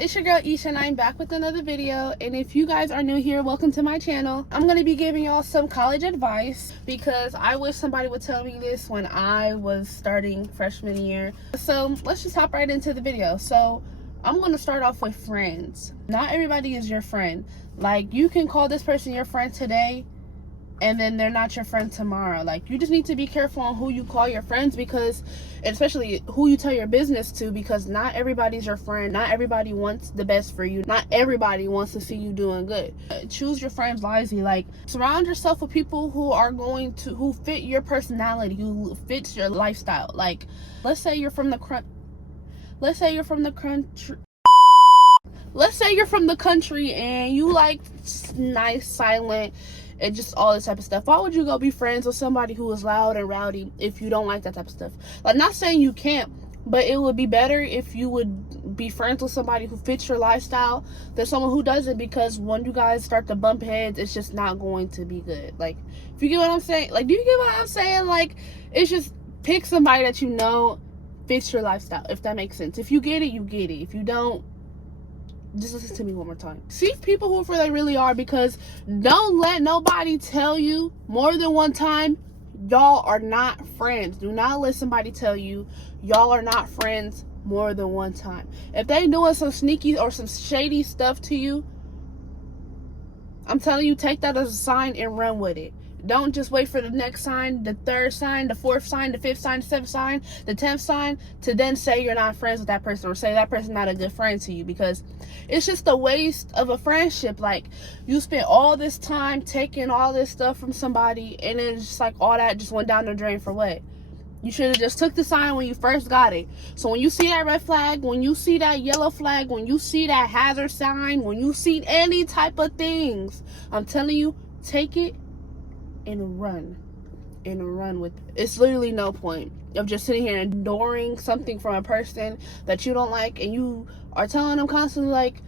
it's your girl Isha and I'm back with another video. And if you guys are new here, welcome to my channel. I'm going to be giving y'all some college advice because I wish somebody would tell me this when I was starting freshman year. So let's just hop right into the video. So I'm going to start off with friends. Not everybody is your friend. Like, you can call this person your friend today and then they're not your friend tomorrow. Like, you just need to be careful on who you call your friends, because especially who you tell your business to, because not everybody's your friend. Not everybody wants the best for you. Not everybody wants to see you doing good. Choose your friends wisely. Like, surround yourself with people who are who fit your personality, who fits your lifestyle. Like, let's say you're from the country and you like nice, silent, and just all this type of stuff. Why would you go be friends with somebody who is loud and rowdy if you don't like that type of stuff? Like, not saying you can't, but it would be better if you would be friends with somebody who fits your lifestyle than someone who doesn't, because when you guys start to bump heads, it's just not going to be good. Like, if you get what I'm saying? Like, do you get what I'm saying? Like, it's just pick somebody that you know fits your lifestyle, if that makes sense. If you get it, you get it. If you don't, just listen to me one more time. See people who they really are, because don't let nobody tell you more than one time y'all are not friends. Do not let somebody tell you y'all are not friends more than one time. If they doing some sneaky or some shady stuff to you, I'm telling you, take that as a sign and run with it. Don't just wait for the next sign, the third sign, the fourth sign, the fifth sign, the seventh sign, the 10th sign to then say you're not friends with that person, or say that person's not a good friend to you, because it's just a waste of a friendship. Like, you spent all this time taking all this stuff from somebody, and then it's just like all that just went down the drain for what? You should have just took the sign when you first got it. So when you see that red flag, when you see that yellow flag, when you see that hazard sign, when you see any type of things, I'm telling you, take it and run with it. It's literally no point of just sitting here enduring something from a person that you don't like, and you are telling them constantly like,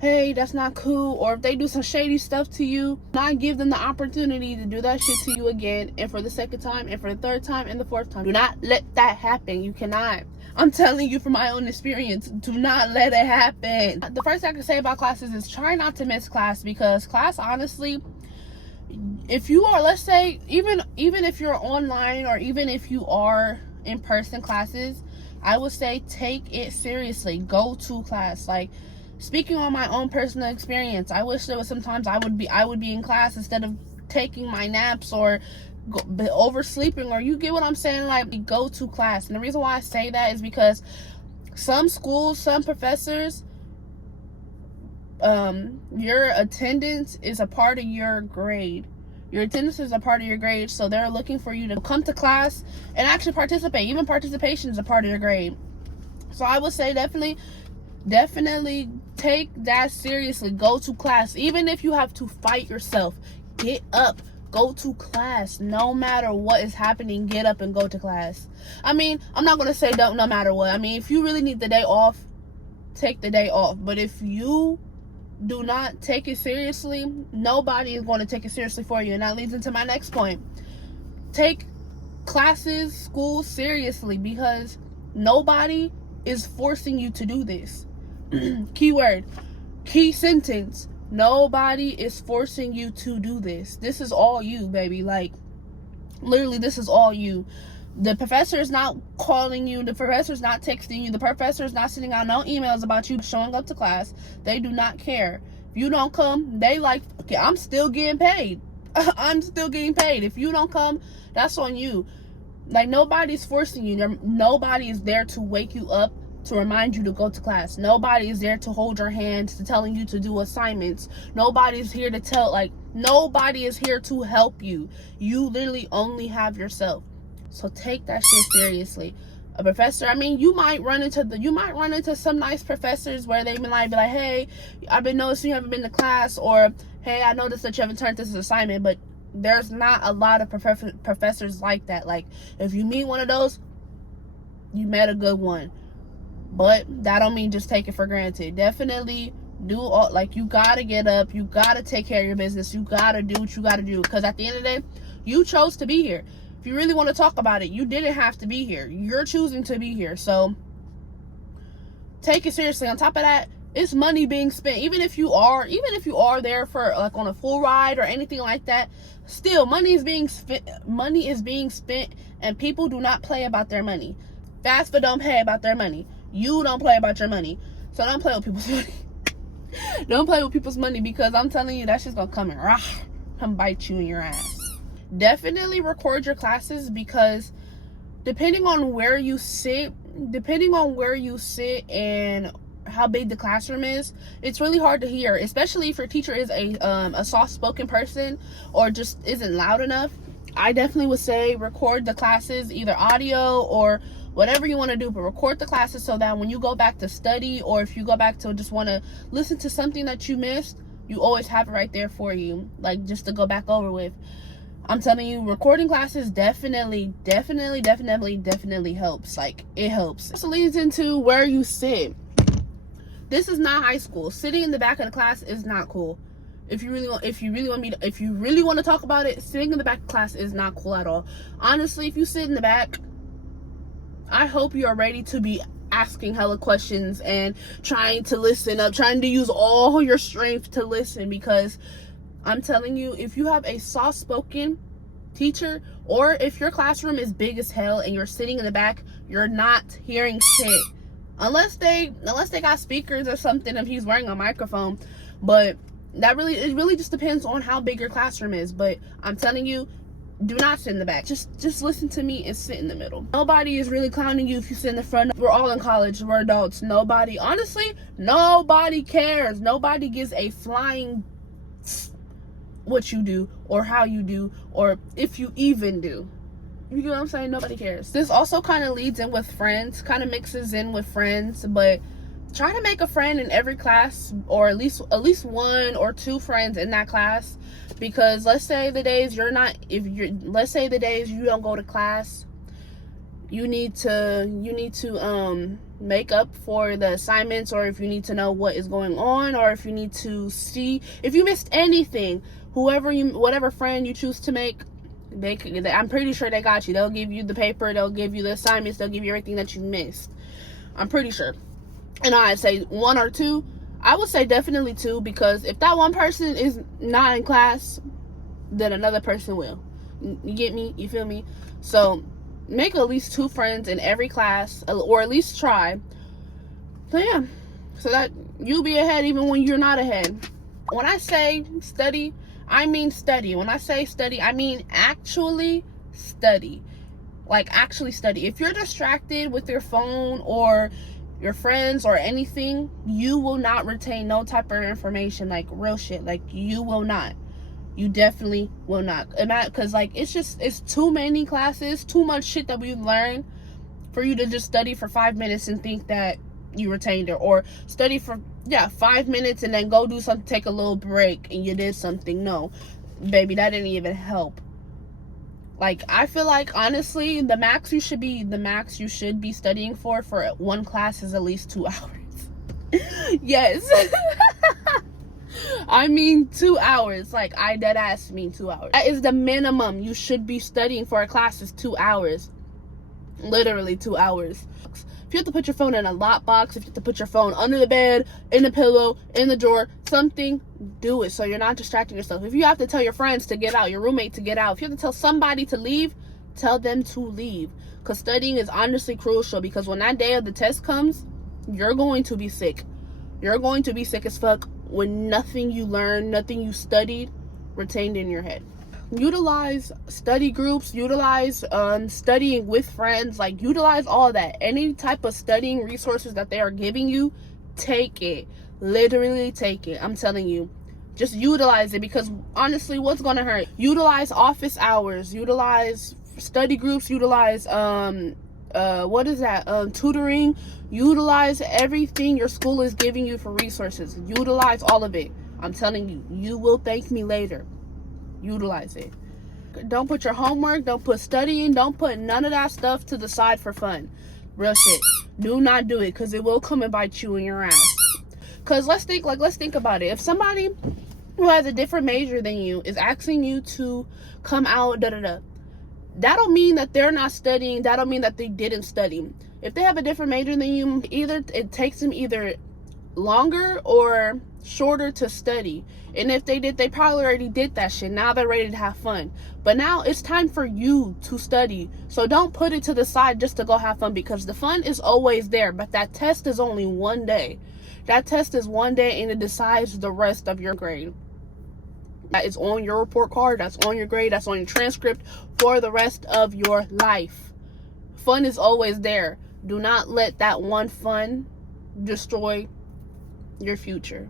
hey, that's not cool. Or if they do some shady stuff to you, not give them the opportunity to do that shit to you again, and for the second time, and for the third time, and the fourth time. Do not let that happen. You cannot. I'm telling you from my own experience, do not let it happen. The first thing I can say about classes is try not to miss class, because class, honestly, if you are, let's say, even if you're online, or even if you are in-person classes, I would say take it seriously. Go to class. Like, speaking on my own personal experience, I wish there was sometimes I would be in class instead of taking my naps or oversleeping, or you get what I'm saying? Like, go to class. And the reason why I say that is because some schools, some professors, your attendance is a part of your grade. Your attendance is a part of your grade, so they're looking for you to come to class and actually participate. Even participation is a part of your grade. So I would say definitely take that seriously. Go to class. Even if you have to fight yourself, get up, go to class. No matter what is happening, get up and go to class. I mean, I'm not going to say don't no matter what. I mean, if you really need the day off, take the day off. But if you do not take it seriously, nobody is going to take it seriously for you. And that leads into my next point. Take classes, school seriously, because nobody is forcing you to do this. Keyword, key sentence. Nobody is forcing you to do this. This is all you, baby. Like, literally, this is all you. The professor is not calling you. The professor is not texting you. The professor is not sending out no emails about you showing up to class. They do not care. If you don't come, they like, okay, I'm still getting paid. I'm still getting paid. If you don't come, that's on you. Like, nobody's forcing you. Nobody is there to wake you up, to remind you to go to class. Nobody is there to hold your hand, to telling you to do assignments. Nobody's here to nobody is here to help you. You literally only have yourself. So take that shit seriously. A professor, I mean, you might run into some nice professors where they might be like, hey, I've been noticing you haven't been to class, or hey, I noticed that you haven't turned this assignment. But there's not a lot of professors like that. Like, if you meet one of those, you met a good one. But that don't mean just take it for granted. Definitely do all, like, you gotta get up, you gotta take care of your business, you gotta do what you gotta do, because at the end of the day, you chose to be here. If you really want to talk about it, you didn't have to be here. You're choosing to be here. So take it seriously. On top of that, It's money being spent. Even if you are there for like on a full ride or anything like that, still money is being spent. Money is being spent, and people do not play about their money. Fast food don't pay about their money. You don't play about your money. So don't play with people's money. Don't play with people's money, because I'm telling you, that shit's gonna come bite you in your ass. Definitely record your classes, because depending on where you sit and how big the classroom is, it's really hard to hear, especially if your teacher is a soft-spoken person or just isn't loud enough. I definitely would say record the classes, either audio or whatever you want to do, but record the classes so that when you go back to study, or if you go back to just want to listen to something that you missed, you always have it right there for you, like just to go back over with. I'm telling you, recording classes definitely helps. Like, it helps. This leads into where you sit. This is not high school. Sitting in the back of the class is not cool. If you really want to talk about it, sitting in the back of class is not cool at all. Honestly, if you sit in the back, I hope you are ready to be asking hella questions and trying to listen up, trying to use all your strength to listen, because I'm telling you, if you have a soft-spoken teacher, or if your classroom is big as hell and you're sitting in the back, you're not hearing shit. Unless they got speakers or something, if he's wearing a microphone. But it really just depends on how big your classroom is. But I'm telling you, do not sit in the back. Just listen to me and sit in the middle. Nobody is really clowning you if you sit in the front. We're all in college. We're adults. Honestly, nobody cares. Nobody gives a flying what you do or how you do, or if you even do. You get what I'm saying? Nobody cares. This also kind of leads in with friends, kind of mixes in with friends, but try to make a friend in every class, or at least one or two friends in that class. Because let's say the days you don't go to class, you need to make up for the assignments, or if you need to know what is going on, or if you need to see if you missed anything, whatever friend you choose to make, I'm pretty sure they got you. They'll give you the paper, they'll give you the assignments, they'll give you everything that you missed. I'm pretty sure. And I'd say one or two. I would say definitely two, because if that one person is not in class, then another person will. You get me? You feel me? So make at least two friends in every class, or at least try. So yeah, so that you'll be ahead even when you're not ahead. When I say study, I mean study. When I say study, I mean actually study. Like, actually study. If you're distracted with your phone or your friends or anything, you will not retain no type of information. Like, real shit. Like, you will not. You definitely will not. Because, like, it's too many classes, too much shit that we've learned for you to just study for 5 minutes and think that you retained it. Or study for 5 minutes and then go do something, take a little break and you did something. No, baby, that didn't even help. Like, I feel like, honestly, the max you should be studying for one class is at least 2 hours. Yes. I mean 2 hours. Like, I dead ass mean 2 hours. That is the minimum you should be studying for a class, is 2 hours. Literally 2 hours. If you have to put your phone in a lockbox, if you have to put your phone under the bed, in the pillow, in the drawer, something, do it so you're not distracting yourself. If you have to tell your friends to get out, your roommate to get out, if you have to tell somebody to leave, tell them to leave. Because studying is honestly crucial, because when that day of the test comes, you're going to be sick. You're going to be sick as fuck when nothing you learned, nothing you studied, retained in your head. Utilize study groups, utilize studying with friends, like, utilize all that. Any type of studying resources that they are giving you, take it. Literally take it. I'm telling you, just utilize it, because honestly, what's gonna hurt? Utilize office hours, utilize study groups, utilize tutoring, utilize everything your school is giving you for resources. Utilize all of it. I'm telling you, you will thank me later. Utilize it. Don't put your homework, don't put studying, don't put none of that stuff to the side for fun. Real shit. Do not do it, because it will come and bite you in your ass. Because let's think about it. If somebody who has a different major than you is asking you to come out, that don't mean that they're not studying. That don't mean that they didn't study. If they have a different major than you, it takes them longer or shorter to study. And if they did, they probably already did that shit. Now they're ready to have fun. But now it's time for you to study. So don't put it to the side just to go have fun, because the fun is always there. But that test is only one day. That test is one day, and it decides the rest of your grade. That is on your report card. That's on your grade. That's on your transcript for the rest of your life. Fun is always there. Do not let that one fun destroy your future.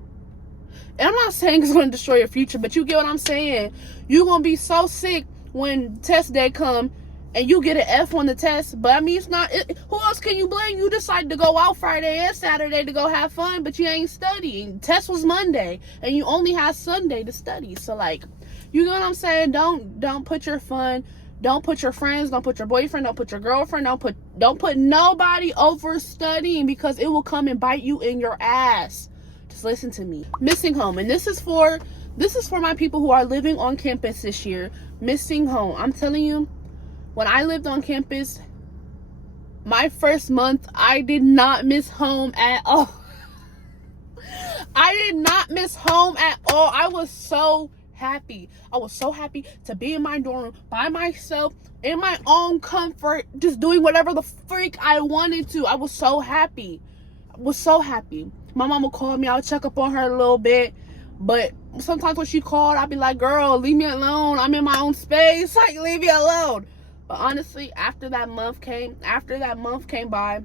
And I'm not saying it's going to destroy your future, but you get what I'm saying. You're going to be so sick when test day come and you get an F on the test. But I mean, it's not, who else can you blame? You decided to go out Friday and Saturday to go have fun, but you ain't studying. Test was Monday and you only had Sunday to study. So like, you get what I'm saying? Don't put your fun, don't put your friends, don't put your boyfriend, don't put your girlfriend, don't put nobody over studying, because it will come and bite you in your ass. Just listen to me. Missing home. And this is for my people who are living on campus this year. Missing home. I'm telling you, when I lived on campus, my first month, I did not miss home at all. I did not miss home at all. I was so happy. I was so happy to be in my dorm room by myself, in my own comfort, just doing whatever the freak I wanted to. I was so happy. I was so happy. My mom would call me. I would check up on her a little bit. But sometimes when she called, I'd be like, girl, leave me alone. I'm in my own space. Like, leave me alone. But honestly, after that month came by,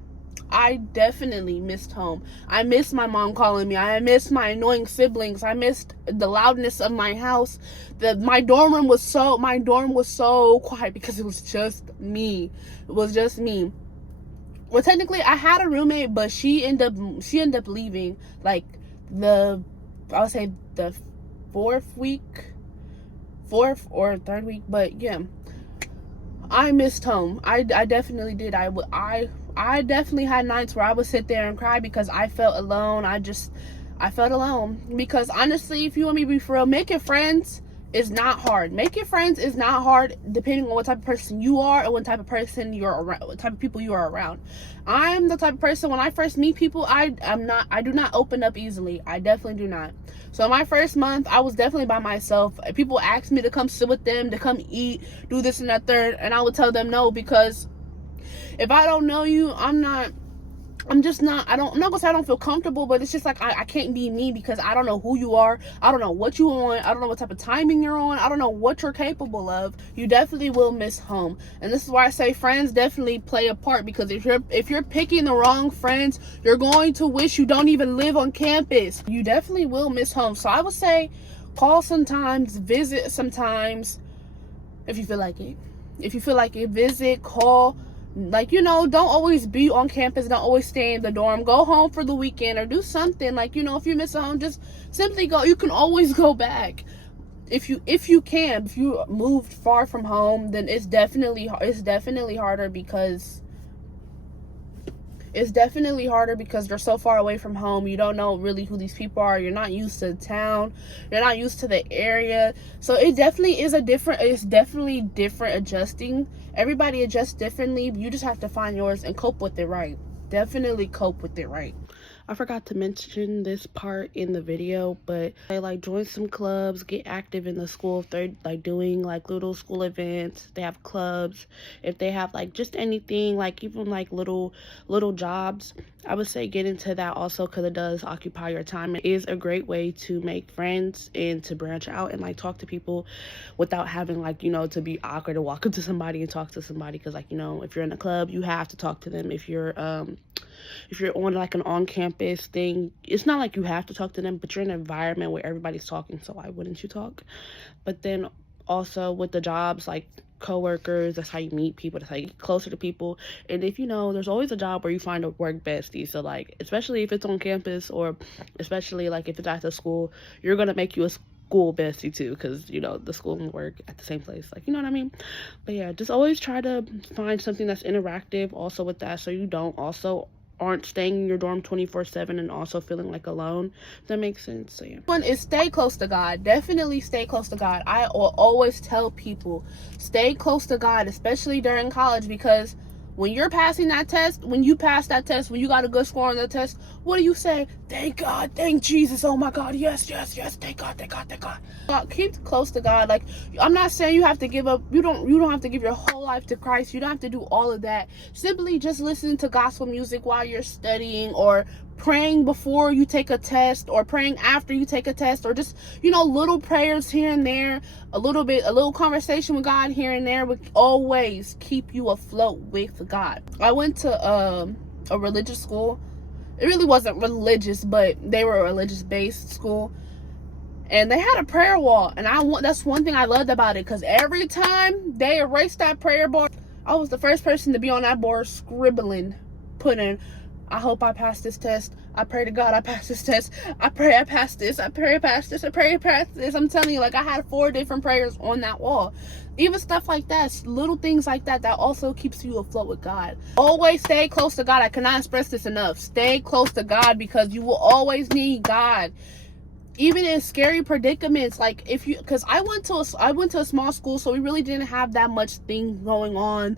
I definitely missed home. I missed my mom calling me. I missed my annoying siblings. I missed the loudness of my house. My dorm was so quiet because it was just me. It was just me. Well, technically, I had a roommate, but she ended up leaving, like, I would say the fourth or third week. But yeah, I missed home. I definitely did. I definitely had nights where I would sit there and cry because I felt alone. I felt alone. Because honestly, if you want me to be for real, making friends is not hard. Making friends is not hard, depending on what type of person you are and what type of person you're around, what type of people you are around. I'm the type of person, when I first meet people, I do not open up easily. I definitely do not. So my first month, I was definitely by myself. People asked me to come sit with them, to come eat, do this and that third, and I would tell them no, because if I don't know you, I'm not gonna say I don't feel comfortable, but it's just like I can't be me, because I don't know who you are. I don't know what you want. I don't know what type of timing you're on. I don't know what you're capable of. You definitely will miss home. And this is why I say friends definitely play a part, because if you're picking the wrong friends, you're going to wish you don't even live on campus. You definitely will miss home. So I would say call sometimes, visit sometimes, if you feel like it. If you feel like it, visit, call. Like, you know, don't always be on campus. Don't always stay in the dorm. Go home for the weekend or do something. Like, you know, if you miss home, just simply go. You can always go back. If you can. If you moved far from home, then it's definitely harder, because you're so far away from home. You don't know really who these people are. You're not used to the town. You're not used to the area. So it definitely is different adjusting. Everybody adjusts differently. You just have to find yours and cope with it right. Definitely cope with it right. I forgot to mention this part in the video, but they like join some clubs, get active in the school if they're like doing like little school events. They have clubs. If they have like just anything, like even like little jobs, I would say get into that also, because it does occupy your time. It is a great way to make friends and to branch out and like talk to people without having like, you know, to be awkward to walk up to somebody and talk to somebody, because like, you know, if you're in a club, you have to talk to them. If you're on like an on-campus thing, it's not like you have to talk to them, but you're in an environment where everybody's talking, so why wouldn't you talk? But then also with the jobs, like co-workers, that's how you meet people, that's how you get closer to people. And if you know, there's always a job where you find a work bestie. So like, especially if it's on campus, or especially like if it's at the school, you're gonna make you a school bestie too, because you know the school and work at the same place, like, you know what I mean? But yeah, just always try to find something that's interactive also with that, so you aren't staying in your dorm 24/7 and also feeling like alone. If that makes sense. So yeah, one is stay close to God. Definitely stay close to God. I always tell people, stay close to God, especially during college, because When you're passing that test, when you pass that test, when you got a good score on the test, what do you say? Thank God, thank Jesus, oh my God, yes, yes, yes, thank God, thank God, thank God. Keep close to God. Like, I'm not saying you have to give up. You don't have to give your whole life to Christ. You don't have to do all of that. Simply just listen to gospel music while you're studying, or praying before you take a test, or praying after you take a test, or just, little prayers here and there, a little conversation with God here and there, would always keep you afloat with God. I went to a religious school. It really wasn't religious, but they were a religious based school, and they had a prayer wall, and that's one thing I loved about it, because every time they erased that prayer board, I was the first person to be on that board scribbling, putting, I hope I pass this test. I pray to God I pass this test. I pray I pass this. I pray I pass this. I pray I pass this. I'm telling you, like, I had 4 different prayers on that wall. Even stuff like that, little things like that, that also keeps you afloat with God. Always stay close to God. I cannot express this enough. Stay close to God, because you will always need God. Even in scary predicaments, like, because I went to a small school, so we really didn't have that much thing going on.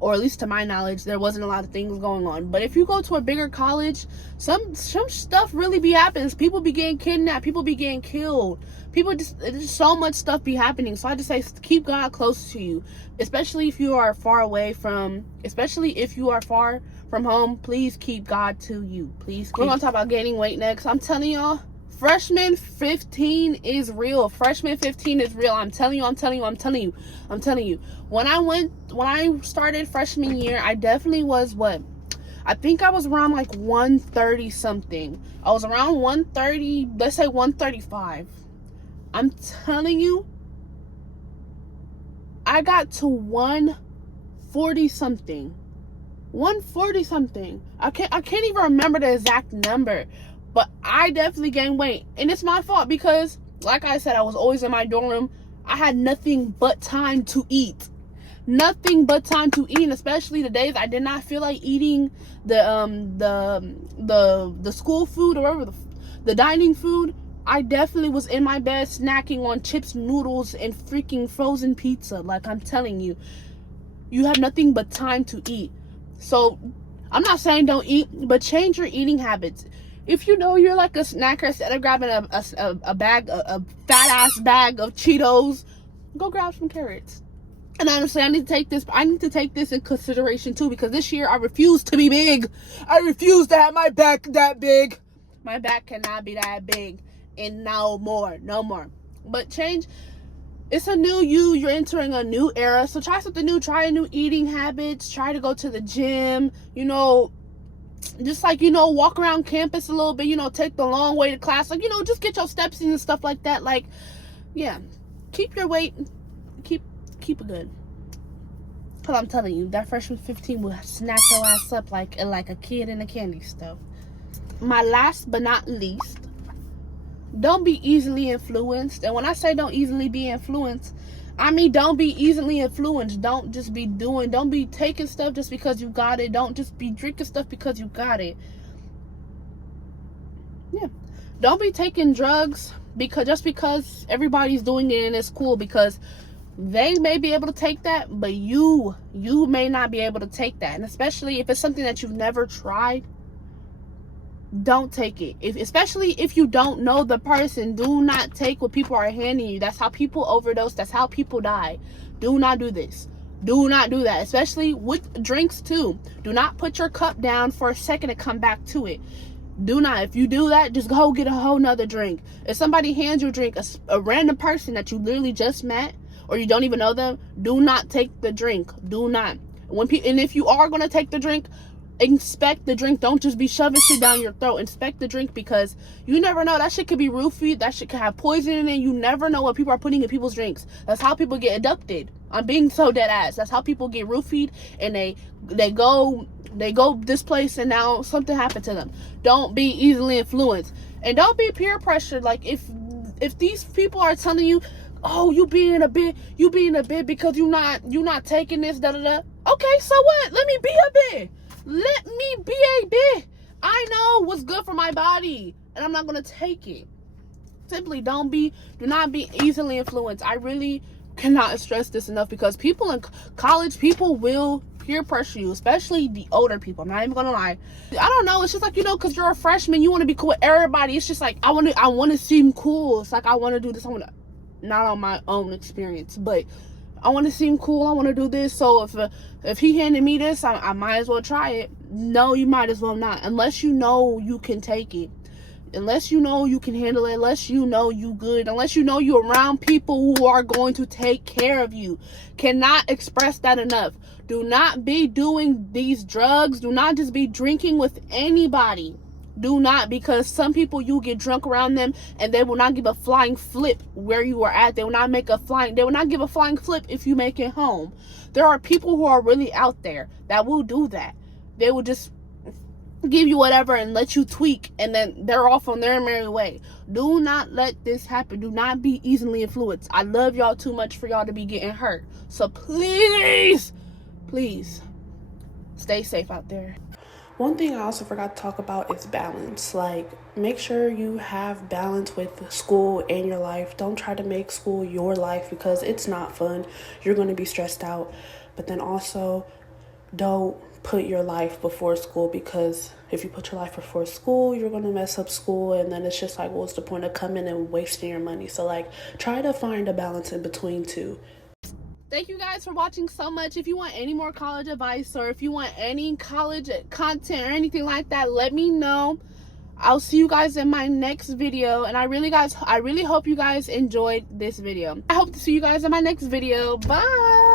Or at least to my knowledge, there wasn't a lot of things going on. But if you go to a bigger college, some stuff really be happening. People be getting kidnapped. People be getting killed. There's so much stuff be happening. So I just say, keep God close to you. Especially if you are far from home, please keep God to you. Please. We're going to talk about gaining weight next. I'm telling y'all, freshman 15 is real. Freshman 15 is real. I'm telling you. When I started freshman year, I definitely was I think I was around like 130 something. I was around 130, let's say 135. I'm telling you, I got to 140 something. 140 something. I can't even remember the exact number. But I definitely gained weight. And it's my fault, because, like I said, I was always in my dorm room. I had nothing but time to eat. Nothing but time to eat. And especially the days I did not feel like eating the school food, or whatever, the dining food. I definitely was in my bed snacking on chips, noodles, and freaking frozen pizza. Like, I'm telling you, you have nothing but time to eat. So, I'm not saying don't eat, but change your eating habits. If you know you're like a snacker, instead of grabbing a fat ass bag of Cheetos, go grab some carrots. And honestly, I need to take this in consideration too, because this year I refuse to be big. I refuse to have my back that big. My back cannot be that big. And no more. But change. It's a new you. You're entering a new era. So try something new. Try new eating habits. Try to go to the gym. Just like, walk around campus a little bit, take the long way to class. Like, just get your steps in and stuff like that. Like, yeah, keep your weight, keep it good. Because I'm telling you, that freshman 15 will snatch your ass up like a kid in a candy store. My last but not least, don't be easily influenced. And when I say don't easily be influenced, I mean, don't be easily influenced. Don't be taking stuff just because you got it. Don't just be drinking stuff because you got it. Yeah. Don't be taking drugs because everybody's doing it and it's cool, because they may be able to take that, but you may not be able to take that. And especially if it's something that you've never tried, don't take it. Especially if you don't know the person, do not take what people are handing you. That's how people overdose. That's how people die. Do not do this. Do not do that. Especially with drinks too. Do not put your cup down for a second and come back to it. Do not. If you do that, just go get a whole nother drink. If somebody hands you a drink, a random person that you literally just met, or you don't even know them, do not take the drink. Do not. And if you are going to take the drink, inspect the drink. Don't just be shoving shit down your throat. Inspect the drink, because you never know. That shit could be roofied. That shit could have poison in it. You never know what people are putting in people's drinks. That's how people get abducted. I'm being so dead ass. That's how people get roofied, and they go this place and now something happened to them. Don't be easily influenced, and don't be peer pressured. Like, if these people are telling you, oh, you being a bit because you not taking this, da da da. Okay, so what? Let me be a bit. Let me be a bit. I know what's good for my body, and I'm not gonna take it. Simply do not be easily influenced. I really cannot stress this enough, because people in college, people will peer pressure you, especially the older people. I'm not even gonna lie. I don't know, it's just like, you know, because you're a freshman, you want to be cool with everybody. It's just like, I want to seem cool. It's like, I want to do this. I want to, not on my own experience, but I want to seem cool. I want to do this. So if he handed me this, I might as well try it. No, you might as well not, unless you know you can take it, unless you know you can handle it, unless you know you good, unless you know you're around people who are going to take care of you. Cannot express that enough. Do not be doing these drugs. Do not just be drinking with anybody. Do not, because some people, you get drunk around them and they will not give a flying flip where you are at. They will not give a flying flip if you make it home. There are people who are really out there that will do that. They will just give you whatever and let you tweak, and then they're off on their merry way. Do not let this happen. Do not be easily influenced. I love y'all too much for y'all to be getting hurt. So please stay safe out there. One thing I also forgot to talk about is balance. Like, make sure you have balance with school and your life. Don't try to make school your life, because it's not fun. You're going to be stressed out. But then also, don't put your life before school, because if you put your life before school, you're going to mess up school, and then it's just like, what's the point of coming and wasting your money? So, like, try to find a balance in between two. Thank you guys for watching so much. If you want any more college advice, or if you want any college content or anything like that, let me know. I'll see you guys in my next video, and I really hope you guys enjoyed this video. I hope to see you guys in my next video. Bye.